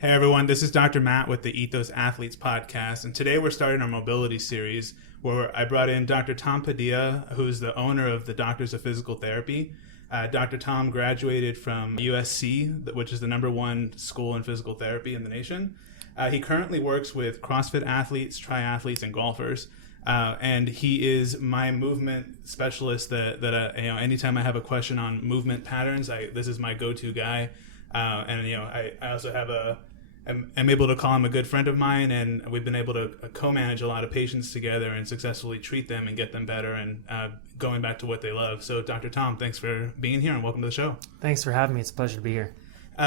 Hey everyone, this is Dr. Matt with the Ethos Athletes podcast, and today we're starting our mobility series where I brought in Dr. Tom Padilla, who's the owner of the Doctors of Physical Therapy. Dr. Tom graduated from USC, which is the #1 school in physical therapy in the nation. He currently works with CrossFit athletes, triathletes, and golfers. And he is my movement specialist that anytime I have a question on movement patterns, this is my go-to guy. I also have I'm able to call him a good friend of mine, and we've been able to co-manage a lot of patients together and successfully treat them and get them better and going back to what they love. So Dr. Tom, thanks for being here and welcome to the show. Thanks for having me. It's a pleasure to be here.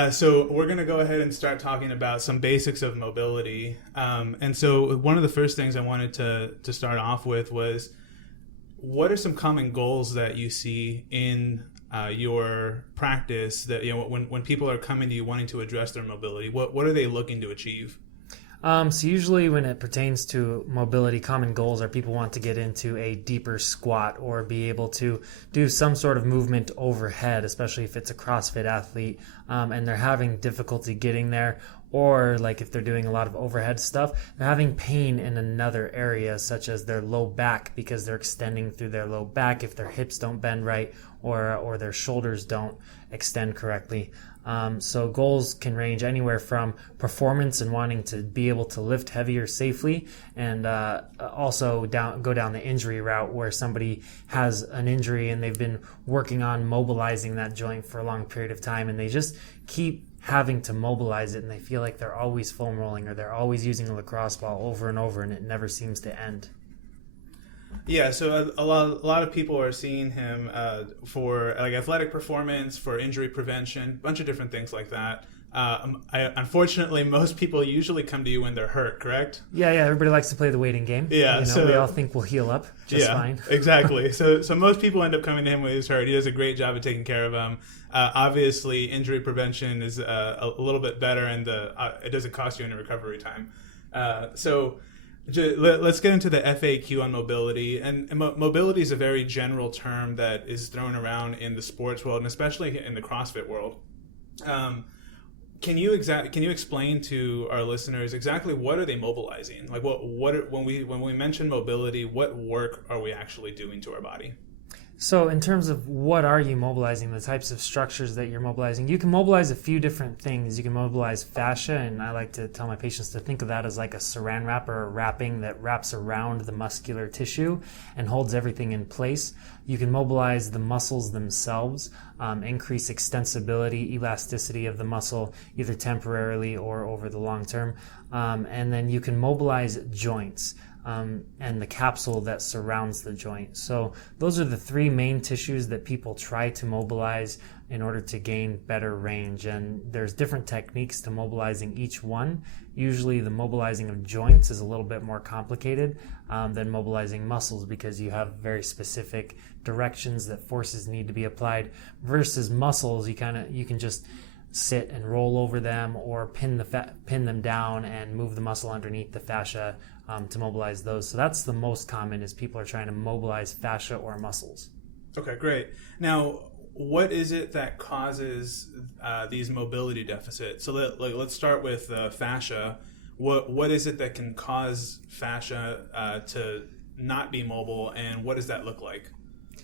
So we're going to go ahead and start talking about some basics of mobility. And so one of the first things I wanted to start off with was, what are some common goals that you see in your practice that, when people are coming to you wanting to address their mobility, what are they looking to achieve? So usually when it pertains to mobility, common goals are people want to get into a deeper squat or be able to do some sort of movement overhead, especially if it's a CrossFit athlete and they're having difficulty getting there, or like if they're doing a lot of overhead stuff, they're having pain in another area such as their low back because they're extending through their low back if their hips don't bend right or their shoulders don't extend correctly. So goals can range anywhere from performance and wanting to be able to lift heavier safely, and also go down the injury route where somebody has an injury and they've been working on mobilizing that joint for a long period of time and they just keep having to mobilize it and they feel like they're always foam rolling or they're always using a lacrosse ball over and over and it never seems to end. Yeah, so a lot of people are seeing him for like athletic performance, for injury prevention, a bunch of different things like that. Unfortunately, most people usually come to you when they're hurt, correct? Yeah, everybody likes to play the waiting game. Yeah, so we all think we'll heal up just fine. Exactly. So most people end up coming to him when he's hurt. He does a great job of taking care of them. Obviously, injury prevention is a little bit better, and it doesn't cost you any recovery time. Let's get into the FAQ on mobility. And mobility is a very general term that is thrown around in the sports world, and especially in the CrossFit world. Can you explain to our listeners exactly what are they mobilizing? Like when we mention mobility, what work are we actually doing to our body? So in terms of what are you mobilizing, the types of structures that you're mobilizing, you can mobilize a few different things. You can mobilize fascia, and I like to tell my patients to think of that as like a saran wrap or a wrapping that wraps around the muscular tissue and holds everything in place. You can mobilize the muscles themselves, increase extensibility, elasticity of the muscle, either temporarily or over the long term. And then you can mobilize joints. And the capsule that surrounds the joint. So those are the three main tissues that people try to mobilize in order to gain better range. And there's different techniques to mobilizing each one. Usually the mobilizing of joints is a little bit more complicated than mobilizing muscles because you have very specific directions that forces need to be applied, versus muscles you can just sit and roll over them or pin them down and move the muscle underneath the fascia to mobilize those. So that's the most common, is people are trying to mobilize fascia or muscles. Okay, great. Now, what is it that causes these mobility deficits? So let's start with fascia. What is it that can cause fascia to not be mobile, and what does that look like?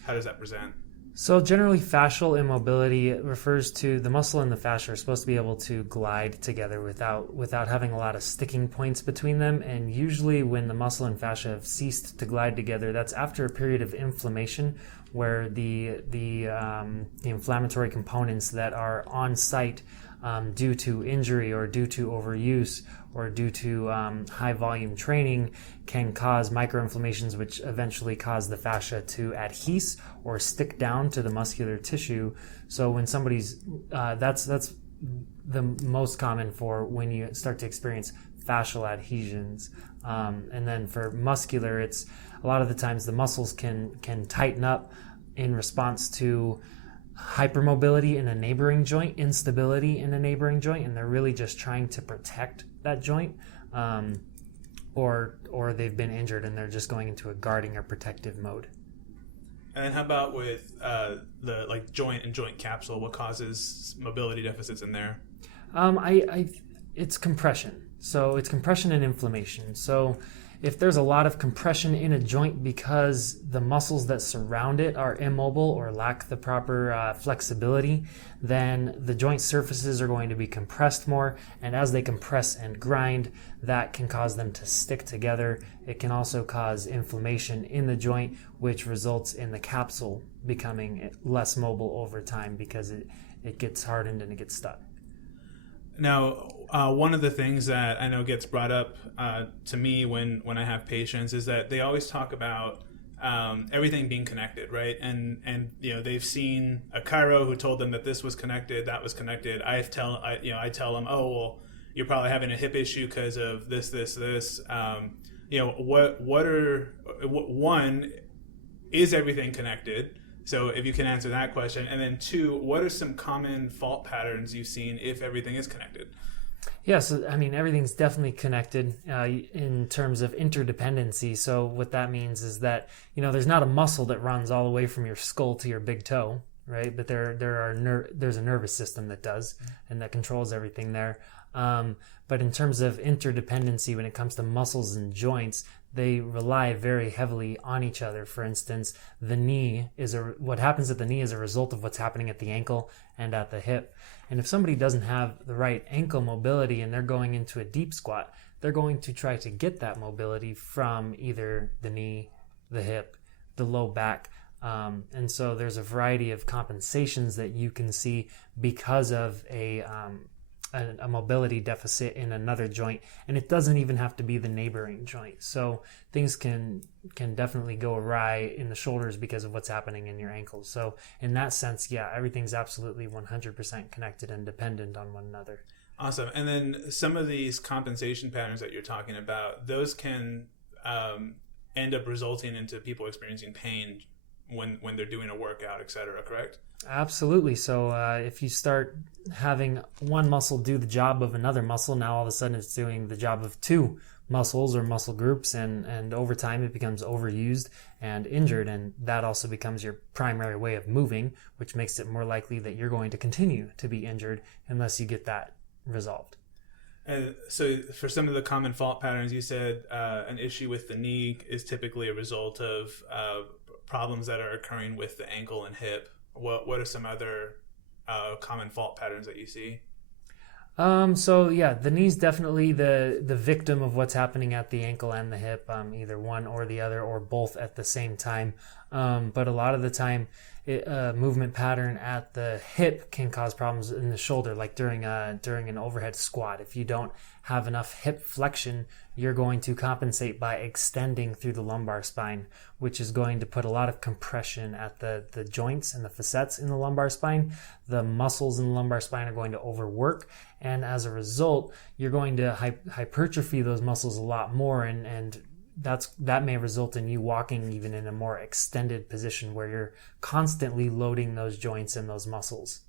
How does that present? So generally, fascial immobility refers to the muscle and the fascia are supposed to be able to glide together without having a lot of sticking points between them. And usually when the muscle and fascia have ceased to glide together, that's after a period of inflammation where the inflammatory components that are on site due to injury or due to overuse or due to high volume training can cause microinflammations, which eventually cause the fascia to adhese or stick down to the muscular tissue. So when somebody's that's the most common for when you start to experience fascial adhesions. And then for muscular, it's a lot of the times the muscles can tighten up in response to hypermobility in a neighboring joint, instability in a neighboring joint, and they're really just trying to protect that joint, or they've been injured and they're just going into a guarding or protective mode. And then how about with the joint and joint capsule? What causes mobility deficits in there? it's compression. So it's compression and inflammation. So if there's a lot of compression in a joint because the muscles that surround it are immobile or lack the proper flexibility, then the joint surfaces are going to be compressed more. And as they compress and grind, that can cause them to stick together. It can also cause inflammation in the joint, which results in the capsule becoming less mobile over time because it gets hardened and it gets stuck. Now, one of the things that I know gets brought up to me when I have patients is that they always talk about everything being connected, right? And they've seen a chiro who told them that this was connected, that was connected. I tell them, oh well, you're probably having a hip issue because of this. One, is everything connected? So if you can answer that question. And then two, what are some common fault patterns you've seen if everything is connected? Yeah, so I mean, everything's definitely connected in terms of interdependency. So what that means is that, there's not a muscle that runs all the way from your skull to your big toe, right? But there's a nervous system that does, and that controls everything there. But in terms of interdependency, when it comes to muscles and joints, they rely very heavily on each other. For instance, what happens at the knee is a result of what's happening at the ankle and at the hip. And if somebody doesn't have the right ankle mobility and they're going into a deep squat, they're going to try to get that mobility from either the knee, the hip, the low back. And so there's a variety of compensations that you can see because of a mobility deficit in another joint, and it doesn't even have to be the neighboring joint. So things can definitely go awry in the shoulders because of what's happening in your ankles. So in that sense, yeah, everything's absolutely 100% connected and dependent on one another. Awesome. And then some of these compensation patterns that you're talking about, those can end up resulting into people experiencing pain when they're doing a workout, etc., correct? Absolutely. So if you start having one muscle do the job of another muscle, now all of a sudden it's doing the job of two muscles or muscle groups, and over time it becomes overused and injured, and that also becomes your primary way of moving, which makes it more likely that you're going to continue to be injured unless you get that resolved. And so for some of the common fault patterns, you said an issue with the knee is typically a result of problems that are occurring with the ankle and hip. What are some other common fault patterns that you see? So yeah, the knee's definitely the victim of what's happening at the ankle and the hip, either one or the other or both at the same time. But a lot of the time, movement pattern at the hip can cause problems in the shoulder, like during an overhead squat. If you don't have enough hip flexion, you're going to compensate by extending through the lumbar spine, which is going to put a lot of compression at the joints and the facets in the lumbar spine. The muscles in the lumbar spine are going to overwork, and as a result, you're going to hypertrophy those muscles a lot more, and that may result in you walking even in a more extended position where you're constantly loading those joints and those muscles.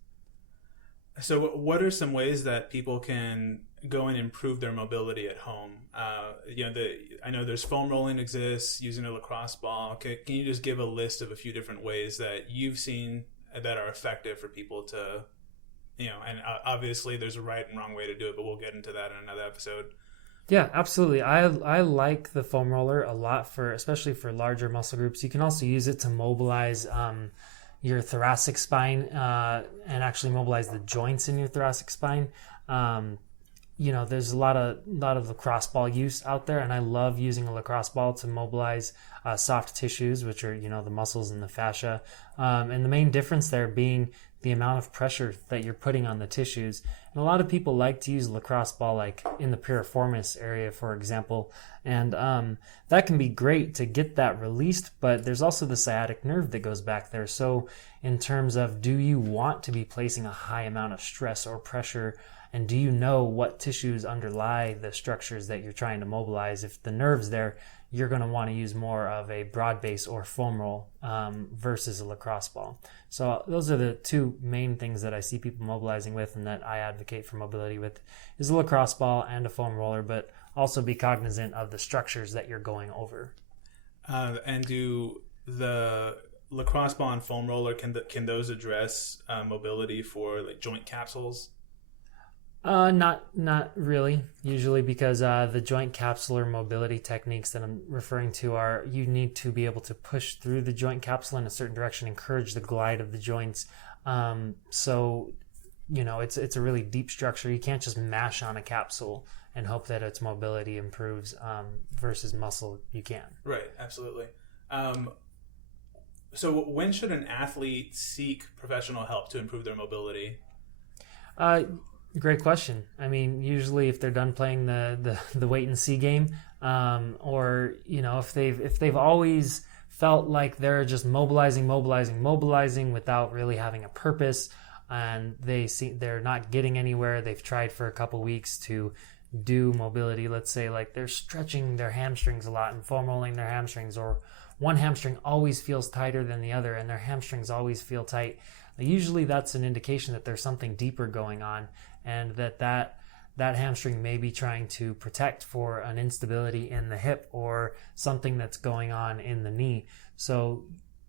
So what are some ways that people can go and improve their mobility at home? I know there's foam rolling exists, using a lacrosse ball. Can you just give a list of a few different ways that you've seen that are effective for people to, and obviously there's a right and wrong way to do it, but we'll get into that in another episode. Yeah, absolutely. I like the foam roller a lot, especially for larger muscle groups. You can also use it to mobilize your thoracic spine and actually mobilize the joints in your thoracic spine. There's a lot of lacrosse ball use out there, and I love using a lacrosse ball to mobilize soft tissues, which are the muscles and the fascia. And the main difference there being the amount of pressure that you're putting on the tissues. And a lot of people like to use a lacrosse ball like in the piriformis area, for example. And that can be great to get that released, but there's also the sciatic nerve that goes back there. So in terms of, do you want to be placing a high amount of stress or pressure, and do you know what tissues underlie the structures that you're trying to mobilize? If the nerve's there, you're going to want to use more of a broad base or foam roll versus a lacrosse ball. So those are the two main things that I see people mobilizing with and that I advocate for mobility with, is a lacrosse ball and a foam roller, but also be cognizant of the structures that you're going over. And do the lacrosse ball and foam roller, can those address mobility for like joint capsules? Not really. Usually because the joint capsular mobility techniques that I'm referring to are you need to be able to push through the joint capsule in a certain direction, encourage the glide of the joints. So, it's a really deep structure. You can't just mash on a capsule and hope that its mobility improves versus muscle. You can. Right, absolutely. So when should an athlete seek professional help to improve their mobility? Great question. I mean, usually if they're done playing the wait and see game, or if they've always felt like they're just mobilizing without really having a purpose, and they're not getting anywhere. They've tried for a couple weeks to do mobility. Let's say like they're stretching their hamstrings a lot and foam rolling their hamstrings, or one hamstring always feels tighter than the other and their hamstrings always feel tight. Usually that's an indication that there's something deeper going on, and that hamstring may be trying to protect for an instability in the hip or something that's going on in the knee. So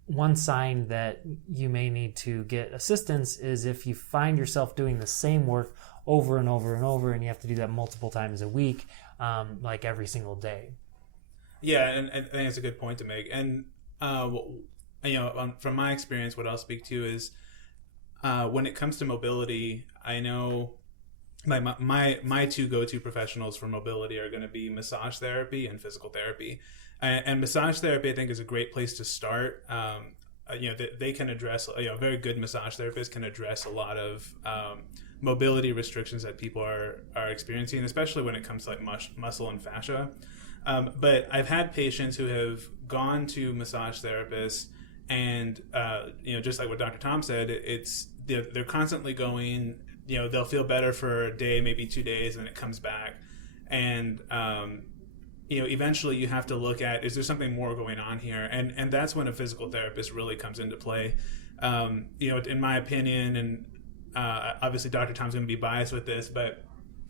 one sign that you may need to get assistance is if you find yourself doing the same work over and over and over, and you have to do that multiple times a week, like every single day. Yeah, and I think that's a good point to make. And from my experience, what I'll speak to is when it comes to mobility, I know my two go-to professionals for mobility are going to be massage therapy and physical therapy. And massage therapy, I think, is a great place to start. They can address, a very good massage therapist can address a lot of mobility restrictions that people are experiencing, especially when it comes to like muscle and fascia. But I've had patients who have gone to massage therapists, and just like what Dr. Tom said, they're constantly going. They'll feel better for a day, maybe 2 days, and it comes back. And eventually you have to look at, is there something more going on here? And that's when a physical therapist really comes into play. In my opinion, and obviously Dr. Tom's going to be biased with this, but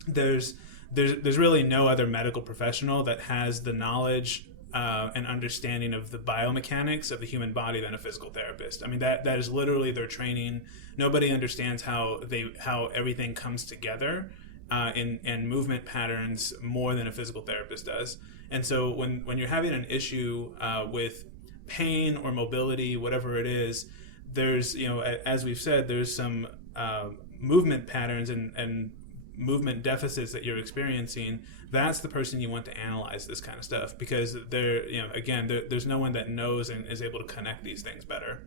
there's really no other medical professional that has the knowledge and understanding of the biomechanics of the human body than a physical therapist. I mean, that is literally their training. Nobody understands how everything comes together in movement patterns more than a physical therapist does. And so when you're having an issue with pain or mobility, whatever it is, there's, as we've said, there's some movement patterns and movement deficits that you're experiencing. That's the person you want to analyze this kind of stuff, because there's no one that knows and is able to connect these things better.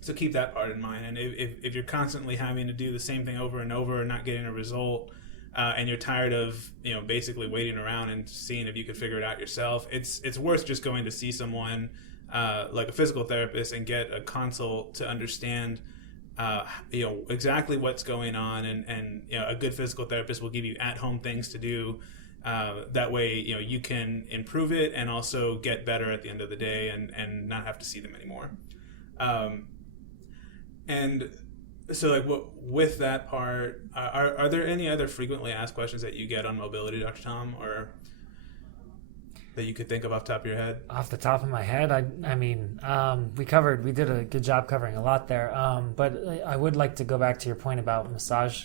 So keep that part in mind. And if you're constantly having to do the same thing over and over and not getting a result, and you're tired of basically waiting around and seeing if you could figure it out yourself, it's worth just going to see someone like a physical therapist and get a consult to understand exactly what's going on, and a good physical therapist will give you at-home things to do. That way, you can improve it and also get better at the end of the day, and not have to see them anymore. And so, like, with that part, are there any other frequently asked questions that you get on mobility, Dr. Tom, or that you could think of off the top of your head? Off the top of my head, I mean, we did a good job covering a lot there. But I would like to go back to your point about massage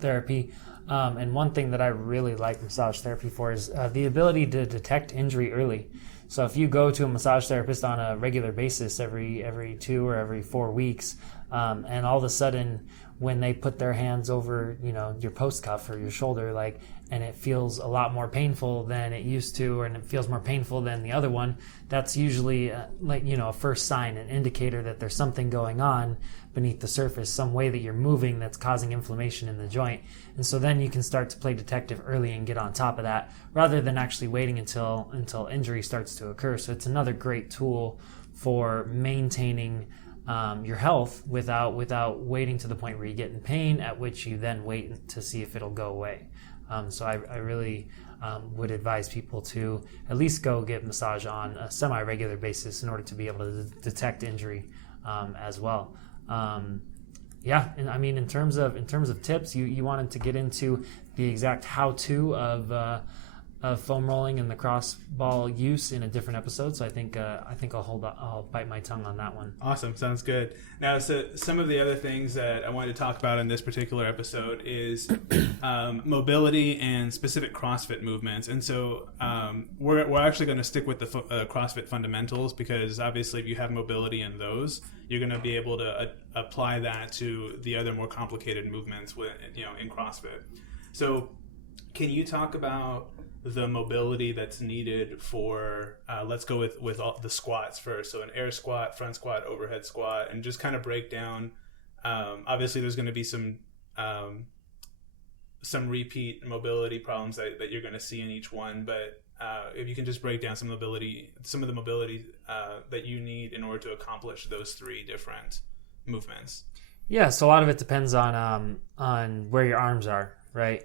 therapy. And one thing that I really like massage therapy for is the ability to detect injury early. So if you go to a massage therapist on a regular basis every 2 or every 4 weeks, and all of a sudden when they put their hands over, your post cuff or your shoulder, and it feels a lot more painful than it used to, and it feels more painful than the other one, that's usually a first sign, an indicator that there's something going on beneath the surface, some way that you're moving that's causing inflammation in the joint. And so then you can start to play detective early and get on top of that, rather than actually waiting until injury starts to occur. So it's another great tool for maintaining your health without waiting to the point where you get in pain, at which you then wait to see if it'll go away. So I really would advise people to at least go get massage on a semi-regular basis in order to be able to detect injury as well. And I mean, in terms of tips, you wanted to get into the exact how-to of foam rolling and the cross ball use in a different episode. So I think I'll bite my tongue on that one. Awesome. Sounds good. Now, so some of the other things that I wanted to talk about in this particular episode is mobility and specific CrossFit movements. And so we're actually going to stick with the CrossFit fundamentals, because obviously if you have mobility in those, you're going to be able to apply that to the other more complicated movements in CrossFit. So can you talk about the mobility that's needed for, let's go with all the squats first. So an air squat, front squat, overhead squat, and just kind of break down. Obviously, there's going to be some repeat mobility problems that you're going to see in each one. But if you can just break down some of the mobility that you need in order to accomplish those three different movements. Yeah, so a lot of it depends on where your arms are, right?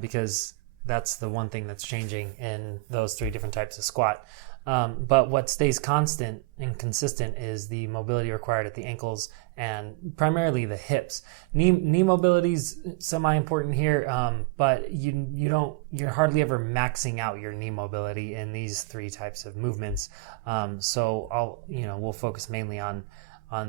Because that's the one thing that's changing in those three different types of squat. But what stays constant and consistent is the mobility required at the ankles and primarily the hips. Knee mobility is semi-important here, but you're hardly ever maxing out your knee mobility in these three types of movements. So we'll focus mainly on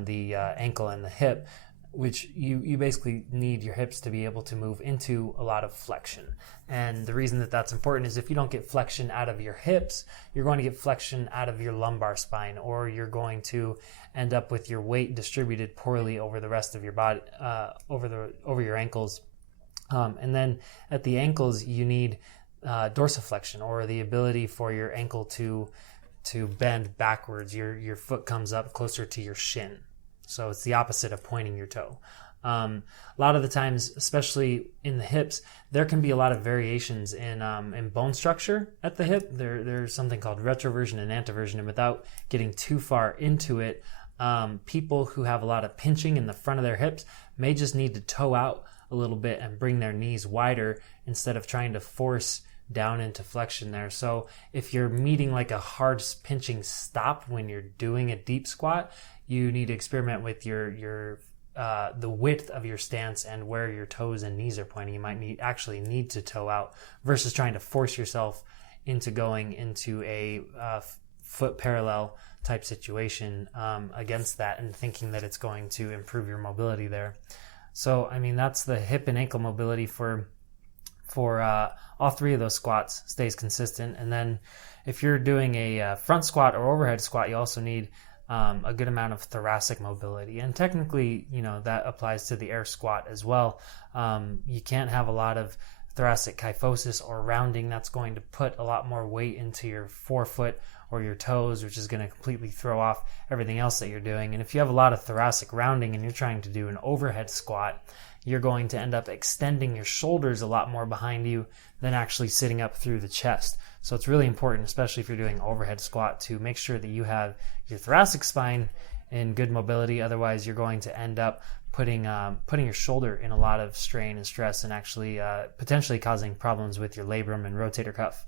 the ankle and the hip, which you basically need your hips to be able to move into a lot of flexion. And the reason that that's important is if you don't get flexion out of your hips, you're going to get flexion out of your lumbar spine, or you're going to end up with your weight distributed poorly over the rest of your body, over your ankles. And then at the ankles, you need dorsiflexion, or the ability for your ankle to bend backwards. Your foot comes up closer to your shin. So it's the opposite of pointing your toe. A lot of the times, especially in the hips, there can be a lot of variations in bone structure at the hip. There's something called retroversion and anteversion, and without getting too far into it, people who have a lot of pinching in the front of their hips may just need to toe out a little bit and bring their knees wider instead of trying to force down into flexion there. So if you're meeting like a hard pinching stop when you're doing a deep squat, you need to experiment with the width of your stance and where your toes and knees are pointing. You might actually need to toe out versus trying to force yourself into going into a foot parallel type situation against that and thinking that it's going to improve your mobility there. So, I mean, that's the hip and ankle mobility for all three of those squats stays consistent. And then if you're doing a front squat or overhead squat, you also need a good amount of thoracic mobility. And technically, that applies to the air squat as well. You can't have a lot of thoracic kyphosis or rounding. That's going to put a lot more weight into your forefoot or your toes, which is going to completely throw off everything else that you're doing. And if you have a lot of thoracic rounding and you're trying to do an overhead squat, you're going to end up extending your shoulders a lot more behind you than actually sitting up through the chest. So it's really important, especially if you're doing overhead squat, to make sure that you have your thoracic spine in good mobility. Otherwise, you're going to end up putting your shoulder in a lot of strain and stress, and actually potentially causing problems with your labrum and rotator cuff.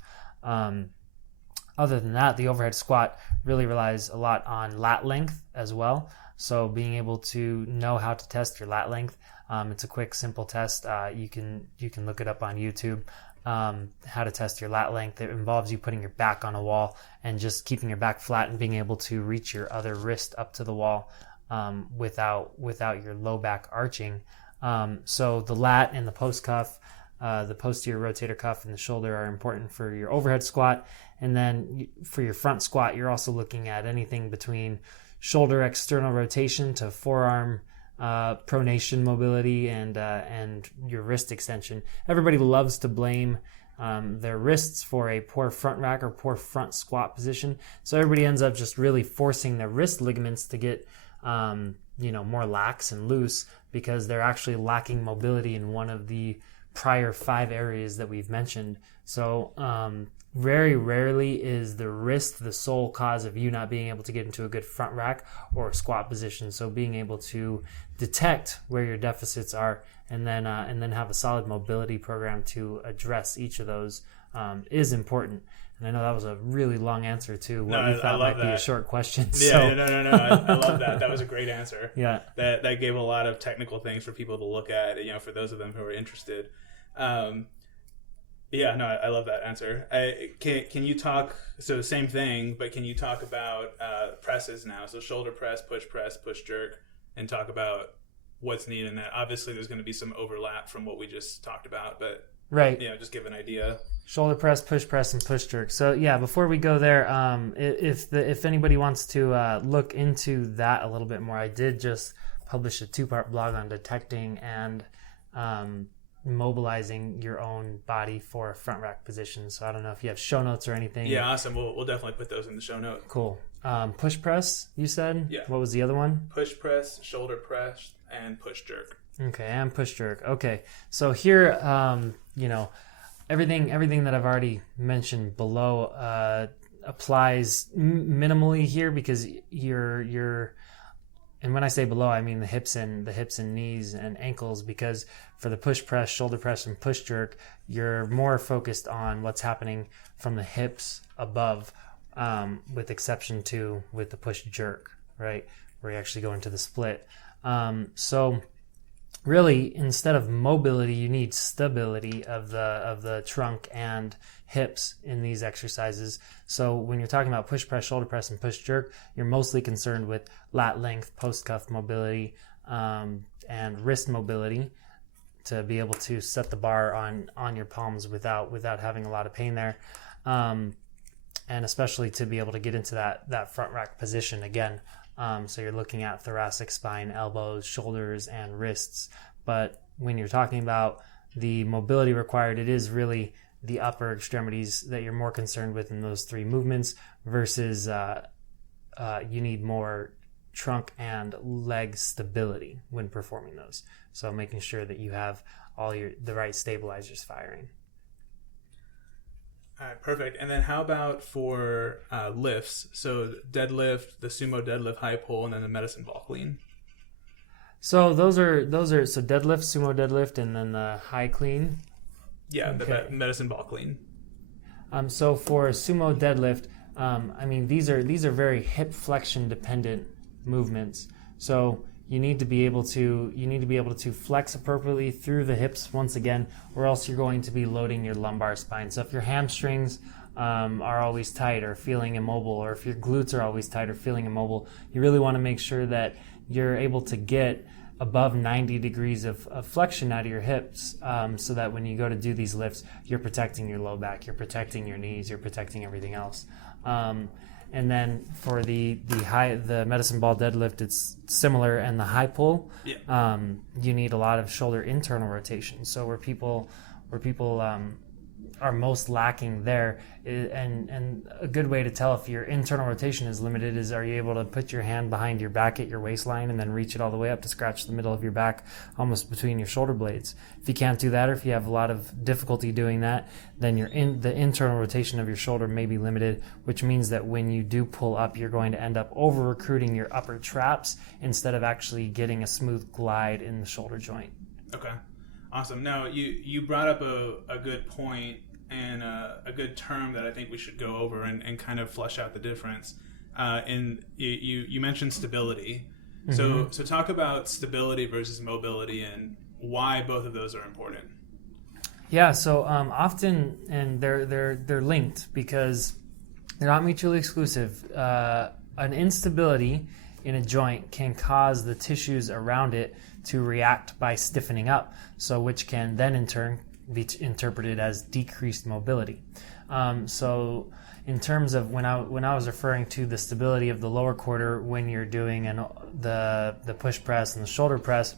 Other than that, the overhead squat really relies a lot on lat length as well. So being able to know how to test your lat length. It's a quick, simple test. You can look it up on YouTube. How to test your lat length. It involves you putting your back on a wall and just keeping your back flat and being able to reach your other wrist up to the wall without your low back arching. So the lat and the post cuff, the posterior rotator cuff and the shoulder are important for your overhead squat. And then for your front squat, you're also looking at anything between shoulder external rotation to forearm pronation mobility and your wrist extension. Everybody loves to blame their wrists for a poor front rack or poor front squat position. So everybody ends up just really forcing their wrist ligaments to get more lax and loose because they're actually lacking mobility in one of the prior 5 areas that we've mentioned. So very rarely is the wrist the sole cause of you not being able to get into a good front rack or squat position. So being able to detect where your deficits are and then have a solid mobility program to address each of those is important. And I know that was a really long answer to what you thought might be a short question. Yeah, no. I love that. That was a great answer. Yeah. That gave a lot of technical things for people to look at, for those of them who are interested. Yeah, no, I love that answer. Can you talk, so same thing, but can you talk about presses now? So shoulder press, push jerk, and talk about what's needed in that. Obviously, there's going to be some overlap from what we just talked about, but Right. just give an idea. Shoulder press, and push jerk. So yeah, before we go there, if anybody wants to look into that a little bit more, I did just publish a 2-part blog on detecting and mobilizing your own body for a front rack position. So I don't know if you have show notes or anything. Yeah, awesome. We'll definitely put those in the show notes. Cool. Push press, you said? Yeah. What was the other one? Push press, shoulder press, and push jerk. Okay, and push jerk. Okay, so here, everything that I've already mentioned below applies minimally here, because you're, and when I say below, I mean the hips and knees and ankles, because for the push press, shoulder press, and push jerk, you're more focused on what's happening from the hips above, with exception to with the push jerk, right, where you actually go into the split. So really, instead of mobility, you need stability of the trunk and hips in these exercises. So when you're talking about push press, shoulder press, and push jerk, you're mostly concerned with lat length, post cuff mobility, and wrist mobility, to be able to set the bar on your palms without having a lot of pain there, and especially to be able to get into that front rack position again. So you're looking at thoracic spine, elbows, shoulders, and wrists. But when you're talking about the mobility required, it is really the upper extremities that you're more concerned with in those 3 movements, versus you need more trunk and leg stability when performing those. So making sure that you have all the right stabilizers firing. All right, perfect. And then how about for lifts? So deadlift, the sumo deadlift high pull, and then the medicine ball clean. So those are so deadlift, sumo deadlift, and then the high clean. Yeah, okay. The medicine ball clean. So for sumo deadlift, these are very hip flexion dependent movements. So you need to be able to flex appropriately through the hips once again, or else you're going to be loading your lumbar spine. So if your hamstrings are always tight or feeling immobile, or if your glutes are always tight or feeling immobile, you really want to make sure that you're able to get above 90 degrees of flexion out of your hips, so that when you go to do these lifts, you're protecting your low back, you're protecting your knees, you're protecting everything else. And then for the medicine ball deadlift, it's similar, and the high pull, you need a lot of shoulder internal rotation. So where people are most lacking there, and a good way to tell if your internal rotation is limited is, are you able to put your hand behind your back at your waistline and then reach it all the way up to scratch the middle of your back, almost between your shoulder blades? If you can't do that, or if you have a lot of difficulty doing that, then the internal rotation of your shoulder may be limited, which means that when you do pull up, you're going to end up over recruiting your upper traps instead of actually getting a smooth glide in the shoulder joint. Okay, awesome. Now you brought up a good point, and a good term that I think we should go over and kind of flesh out the difference. And you mentioned stability. Mm-hmm. So talk about stability versus mobility and why both of those are important. Yeah, so often, and they're linked because they're not mutually exclusive. An instability in a joint can cause the tissues around it to react by stiffening up, so which can then in turn be interpreted as decreased mobility. So in terms of when I was referring to the stability of the lower quarter when you're doing the push press and the shoulder press,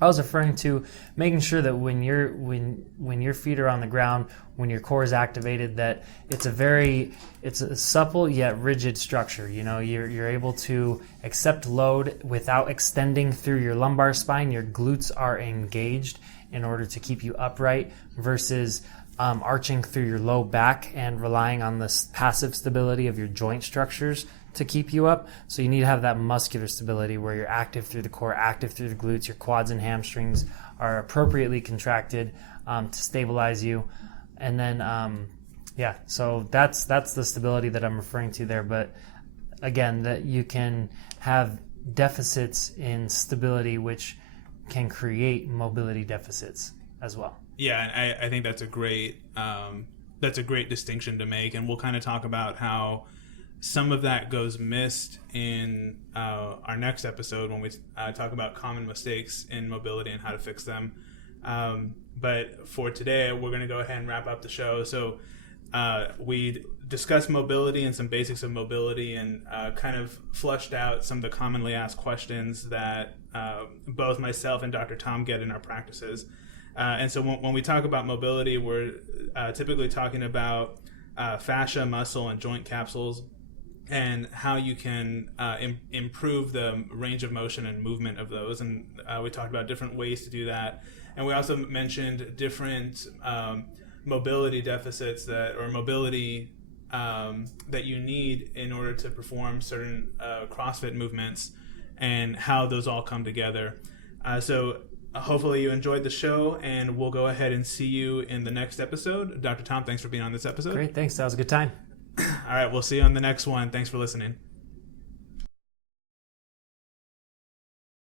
I was referring to making sure that when your feet are on the ground, when your core is activated, that it's a supple yet rigid structure. You know, you're able to accept load without extending through your lumbar spine. Your glutes are engaged in order to keep you upright, versus arching through your low back and relying on the passive stability of your joint structures to keep you up. So you need to have that muscular stability where you're active through the core, active through the glutes. Your quads and hamstrings are appropriately contracted to stabilize you. And then, so that's the stability that I'm referring to there. But again, that you can have deficits in stability, which can create mobility deficits as well. Yeah, and I think that's a great distinction to make, and we'll kind of talk about how some of that goes missed in our next episode when we talk about common mistakes in mobility and how to fix them. But for today, we're going to go ahead and wrap up the show. So we discussed mobility and some basics of mobility, and kind of flushed out some of the commonly asked questions that both myself and Dr. Tom get in our practices. And so when we talk about mobility, we're typically talking about fascia, muscle, and joint capsules, and how you can improve the range of motion and movement of those. And we talked about different ways to do that. And we also mentioned different mobility deficits or mobility that you need in order to perform certain CrossFit movements, and how those all come together. So hopefully you enjoyed the show, and we'll go ahead and see you in the next episode. Dr. Tom, thanks for being on this episode. Great, thanks. That was a good time. All right, we'll see you on the next one. Thanks for listening.